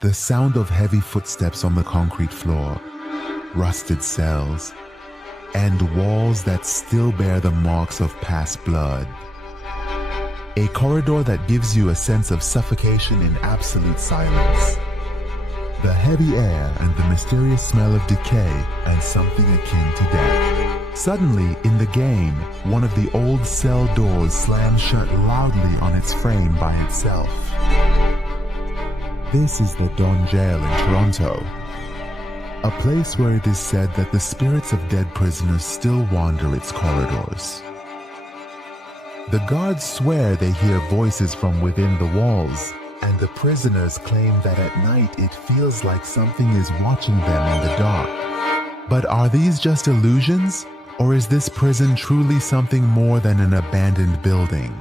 The sound of heavy footsteps on the concrete floor, rusted cells, and walls that still bear the marks of past blood. A corridor that gives you a sense of suffocation in absolute silence. The heavy air and the mysterious smell of decay and something akin to death. Suddenly, in the game, one of the old cell doors slams shut loudly on its frame by itself. This is the Don Jail in Toronto, a place where it is said that the spirits of dead prisoners still wander its corridors. The guards swear they hear voices from within the walls, and the prisoners claim that at night it feels like something is watching them in the dark. But are these just illusions, or is this prison truly something more than an abandoned building?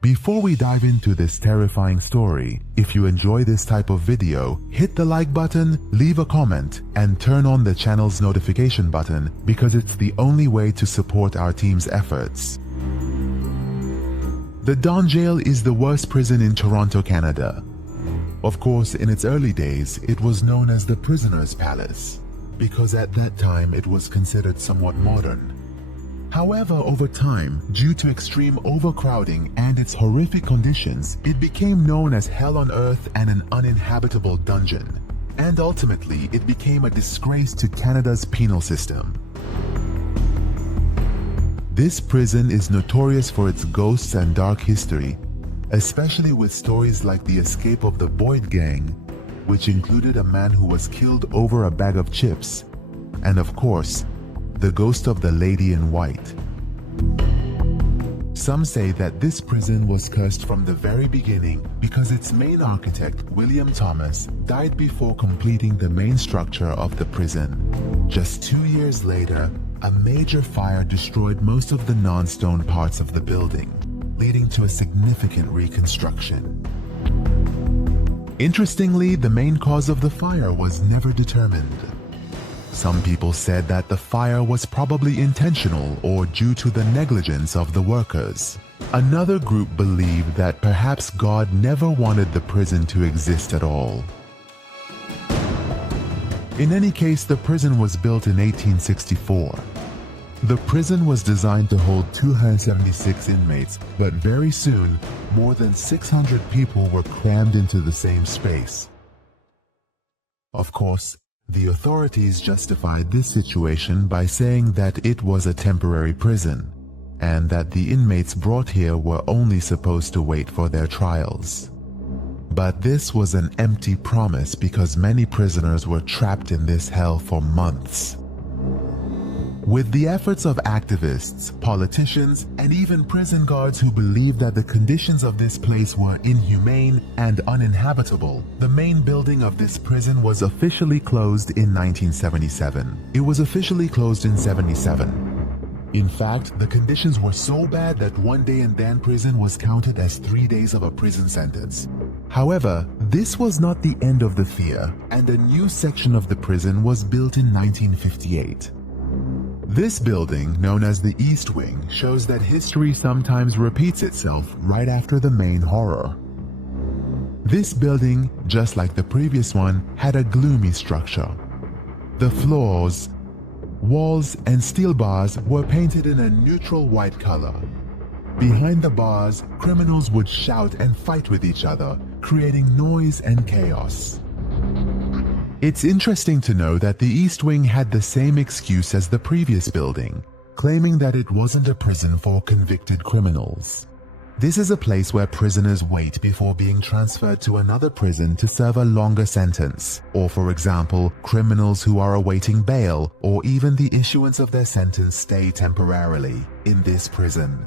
Before we dive into this terrifying story, if you enjoy this type of video, hit the like button, leave a comment, and turn on the channel's notification button because it's the only way to support our team's efforts. The Don Jail is the worst prison in Toronto, Canada. Of course, in its early days, it was known as the Prisoner's Palace, because at that time it was considered somewhat modern. However, over time, due to extreme overcrowding and its horrific conditions, it became known as Hell on Earth and an uninhabitable dungeon. And ultimately, it became a disgrace to Canada's penal system. This prison is notorious for its ghosts and dark history, especially with stories like the escape of the Boyd Gang, which included a man who was killed over a bag of chips, and of course, the ghost of the Lady in White. Some say that this prison was cursed from the very beginning because its main architect, William Thomas, died before completing the main structure of the prison. Just 2 years later, a major fire destroyed most of the non-stone parts of the building, leading to a significant reconstruction. Interestingly, the main cause of the fire was never determined. Some people said that the fire was probably intentional or due to the negligence of the workers. Another group believed that perhaps God never wanted the prison to exist at all. In any case, the prison was built in 1864. The prison was designed to hold 276 inmates, but very soon, more than 600 people were crammed into the same space. Of course, the authorities justified this situation by saying that it was a temporary prison, and that the inmates brought here were only supposed to wait for their trials. But this was an empty promise because many prisoners were trapped in this hell for months. With the efforts of activists, politicians, and even prison guards who believed that the conditions of this place were inhumane and uninhabitable, the main building of this prison was officially closed in 1977. It was officially closed in 77. In fact, the conditions were so bad that one day in Dan prison was counted as 3 days of a prison sentence. However, this was not the end of the fear, and a new section of the prison was built in 1958. This building, known as the East Wing, shows that history sometimes repeats itself right after the main horror. This building, just like the previous one, had a gloomy structure. The floors, walls, and steel bars were painted in a neutral white color. Behind the bars, criminals would shout and fight with each other, creating noise and chaos. It's interesting to know that the East Wing had the same excuse as the previous building, claiming that it wasn't a prison for convicted criminals. This is a place where prisoners wait before being transferred to another prison to serve a longer sentence, or for example, criminals who are awaiting bail or even the issuance of their sentence stay temporarily in this prison.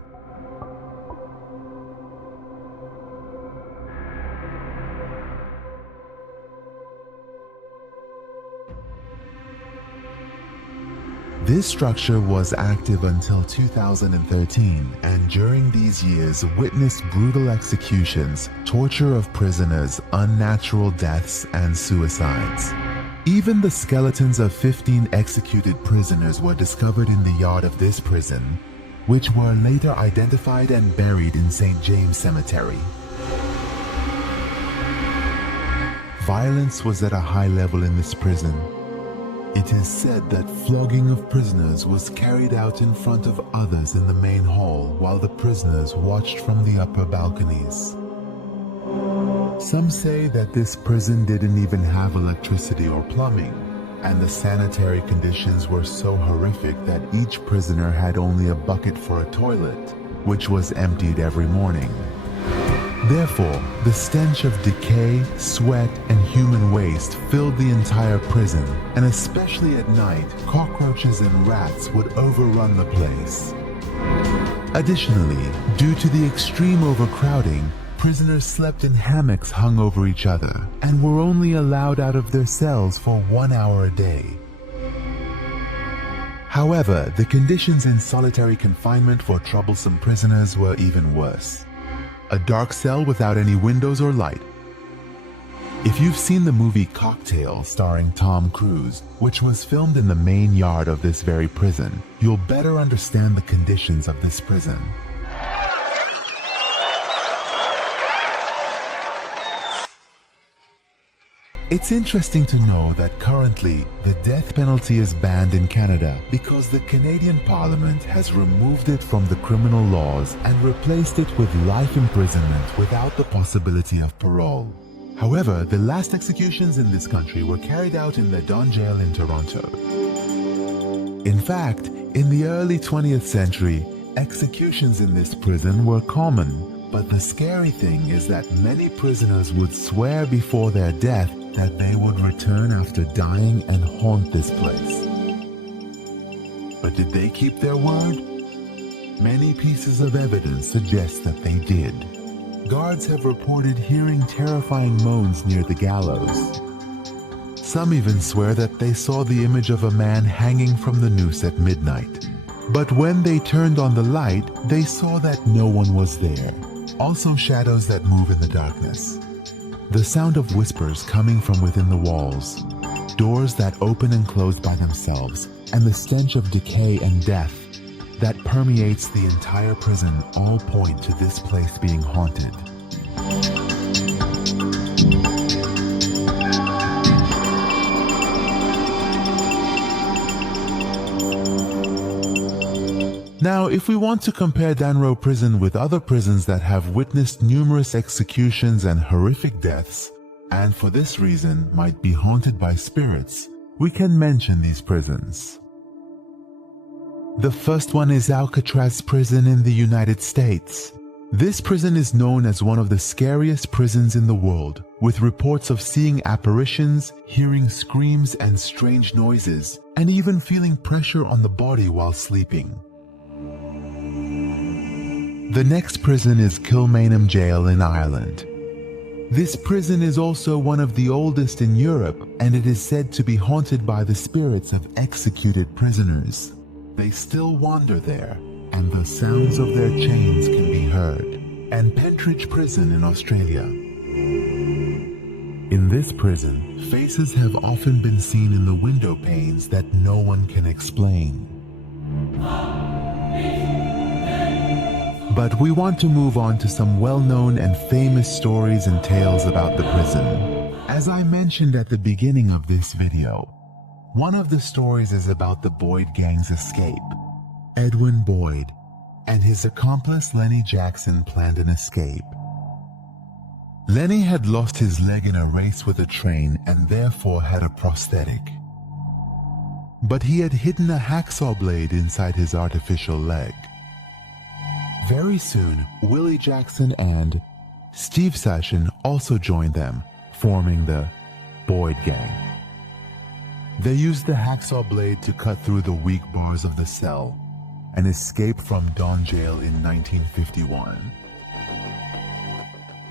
This structure was active until 2013, and during these years witnessed brutal executions, torture of prisoners, unnatural deaths, and suicides. Even the skeletons of 15 executed prisoners were discovered in the yard of this prison, which were later identified and buried in St. James Cemetery. violence was at a high level in this prison. It is said that flogging of prisoners was carried out in front of others in the main hall while the prisoners watched from the upper balconies. Some say that this prison didn't even have electricity or plumbing, and the sanitary conditions were so horrific that each prisoner had only a bucket for a toilet, which was emptied every morning. Therefore, the stench of decay, sweat, and human waste filled the entire prison, and especially at night, cockroaches and rats would overrun the place. Additionally, due to the extreme overcrowding, prisoners slept in hammocks hung over each other and were only allowed out of their cells for 1 hour a day. However, the conditions in solitary confinement for troublesome prisoners were even worse. A dark cell without any windows or light. If you've seen the movie Cocktail starring Tom Cruise, which was filmed in the main yard of this very prison, you'll better understand the conditions of this prison. It's interesting to know that currently the death penalty is banned in Canada because the Canadian Parliament has removed it from the criminal laws and replaced it with life imprisonment without the possibility of parole. However, the last executions in this country were carried out in the Don Jail in Toronto. In fact, in the early 20th century, executions in this prison were common, but the scary thing is that many prisoners would swear before their death that they would return after dying and haunt this place. But did they keep their word? Many pieces of evidence suggest that they did. Guards have reported hearing terrifying moans near the gallows. Some even swear that they saw the image of a man hanging from the noose at midnight. But when they turned on the light, they saw that no one was there. Also shadows that move in the darkness. The sound of whispers coming from within the walls, doors that open and close by themselves, and the stench of decay and death that permeates the entire prison all point to this place being haunted. Now, if we want to compare Danro Prison with other prisons that have witnessed numerous executions and horrific deaths, and for this reason might be haunted by spirits, we can mention these prisons. The first one is Alcatraz Prison in the United States. This prison is known as one of the scariest prisons in the world, with reports of seeing apparitions, hearing screams and strange noises, and even feeling pressure on the body while sleeping. The next prison is Kilmainham Jail in Ireland. This prison is also one of the oldest in Europe, and it is said to be haunted by the spirits of executed prisoners. They still wander there, and the sounds of their chains can be heard. And Pentridge Prison in Australia. In this prison, faces have often been seen in the window panes that no one can explain. But we want to move on to some well-known and famous stories and tales about the prison. As I mentioned at the beginning of this video, one of the stories is about the Boyd gang's escape. Edwin Boyd and his accomplice Lenny Jackson planned an escape. Lenny had lost his leg in a race with a train and therefore had a prosthetic. But he had hidden a hacksaw blade inside his artificial leg. Very soon, Willie Jackson and Steve Sashin also joined them, forming the Boyd gang. They used the hacksaw blade to cut through the weak bars of the cell and escape from Don Jail in 1951.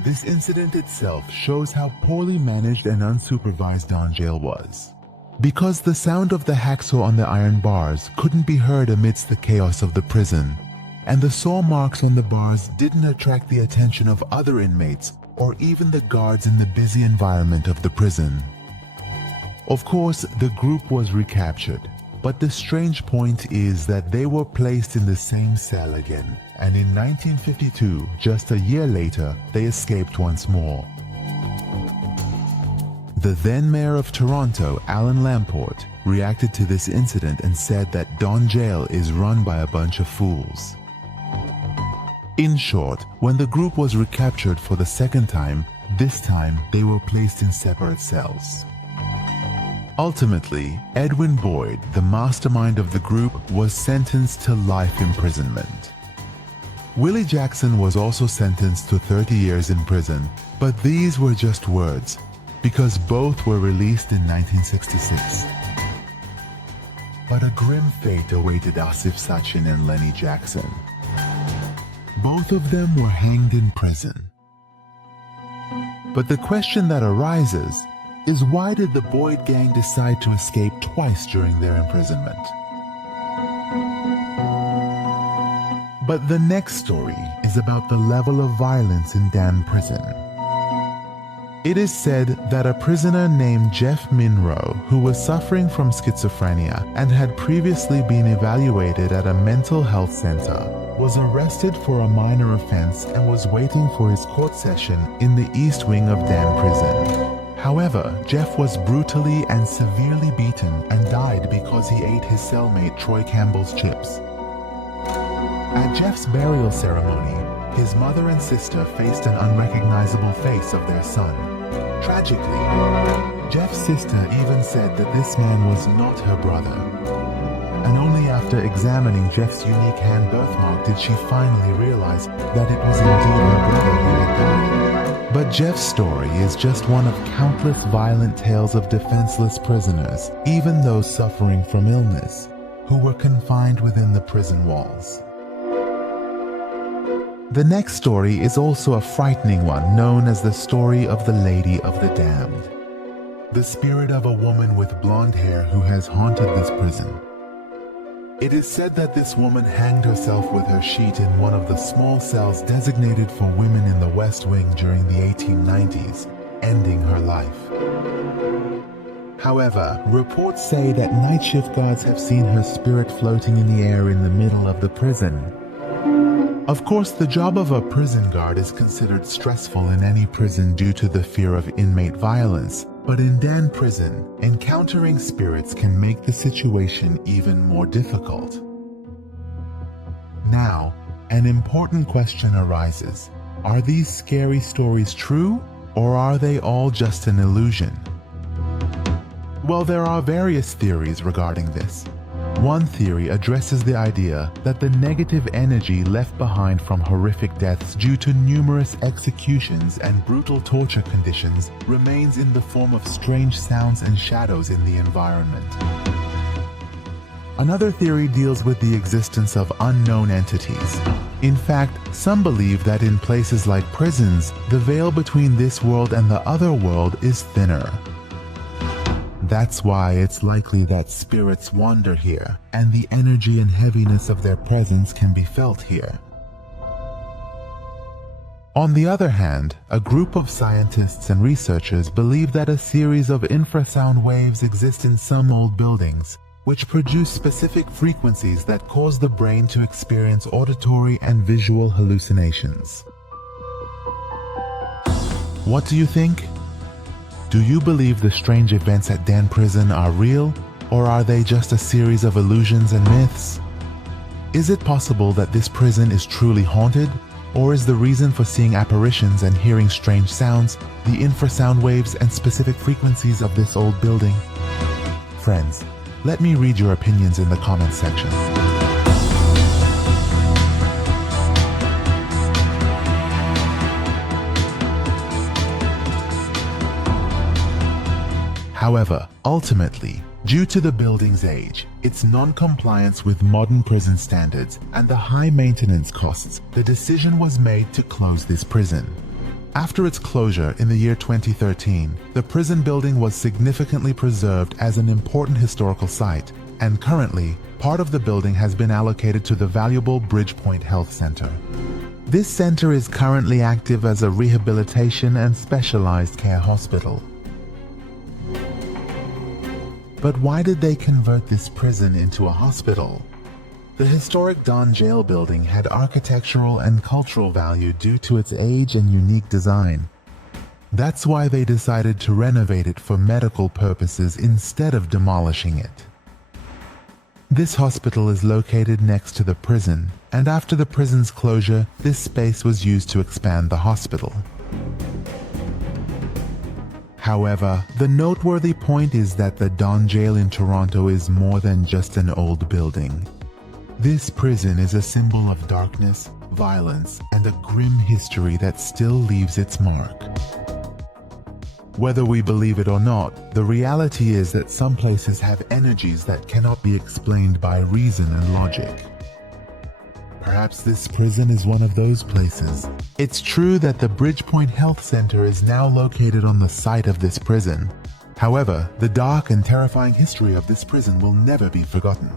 This incident itself shows how poorly managed and unsupervised Don Jail was, because the sound of the hacksaw on the iron bars couldn't be heard amidst the chaos of the prison, and the saw marks on the bars didn't attract the attention of other inmates or even the guards in the busy environment of the prison. Of course, the group was recaptured, but the strange point is that they were placed in the same cell again, and in 1952, just a year later, they escaped once more. The then mayor of Toronto, Alan Lamport, reacted to this incident and said that Don Jail is run by a bunch of fools. In short, when the group was recaptured for the second time, this time they were placed in separate cells. Ultimately, Edwin Boyd, the mastermind of the group, was sentenced to life imprisonment. Willie Jackson was also sentenced to 30 years in prison, but these were just words, because both were released in 1966. But a grim fate awaited Asif Sachin and Lenny Jackson. Both of them were hanged in prison. But the question that arises is, why did the Boyd gang decide to escape twice during their imprisonment? But the next story is about the level of violence in Dan Prison. It is said that a prisoner named Jeff Minro, who was suffering from schizophrenia and had previously been evaluated at a mental health center, was arrested for a minor offense and was waiting for his court session in the East Wing of Dan Prison. However, Jeff was brutally and severely beaten and died because he ate his cellmate Troy Campbell's chips. At Jeff's burial ceremony, his mother and sister faced an unrecognizable face of their son. Tragically, Jeff's sister even said that this man was not her brother. And only after examining Jeff's unique hand birthmark did she finally realize that it was indeed her brother who had died. But Jeff's story is just one of countless violent tales of defenseless prisoners, even those suffering from illness, who were confined within the prison walls. The next story is also a frightening one, known as the story of the Lady of the Damned, the spirit of a woman with blonde hair who has haunted this prison. It is said that this woman hanged herself with her sheet in one of the small cells designated for women in the West Wing during the 1890s, ending her life. However, reports say that night shift guards have seen her spirit floating in the air in the middle of the prison. Of course, the job of a prison guard is considered stressful in any prison due to the fear of inmate violence, but in Dan Prison, encountering spirits can make the situation even more difficult. Now, an important question arises. Are these scary stories true, or are they all just an illusion? Well, there are various theories regarding this. One theory addresses the idea that the negative energy left behind from horrific deaths due to numerous executions and brutal torture conditions remains in the form of strange sounds and shadows in the environment. Another theory deals with the existence of unknown entities. In fact, some believe that in places like prisons, the veil between this world and the other world is thinner. That's why it's likely that spirits wander here, and the energy and heaviness of their presence can be felt here. On the other hand, a group of scientists and researchers believe that a series of infrasound waves exist in some old buildings, which produce specific frequencies that cause the brain to experience auditory and visual hallucinations. What do you think? Do you believe the strange events at Dan Prison are real, or are they just a series of illusions and myths? Is it possible that this prison is truly haunted, or is the reason for seeing apparitions and hearing strange sounds the infrasound waves and specific frequencies of this old building? Friends, let me read your opinions in the comments section. However, ultimately, due to the building's age, its non-compliance with modern prison standards, and the high maintenance costs, the decision was made to close this prison. After its closure in the year 2013, the prison building was significantly preserved as an important historical site, and currently, part of the building has been allocated to the valuable Bridgepoint Health Center. This center is currently active as a rehabilitation and specialized care hospital. But why did they convert this prison into a hospital? The historic Don Jail building had architectural and cultural value due to its age and unique design. That's why they decided to renovate it for medical purposes instead of demolishing it. This hospital is located next to the prison, and after the prison's closure, this space was used to expand the hospital. However, the noteworthy point is that the Don Jail in Toronto is more than just an old building. This prison is a symbol of darkness, violence, and a grim history that still leaves its mark. Whether we believe it or not, the reality is that some places have energies that cannot be explained by reason and logic. Perhaps this prison is one of those places. It's true that the Bridgepoint Health Center is now located on the site of this prison. However, the dark and terrifying history of this prison will never be forgotten.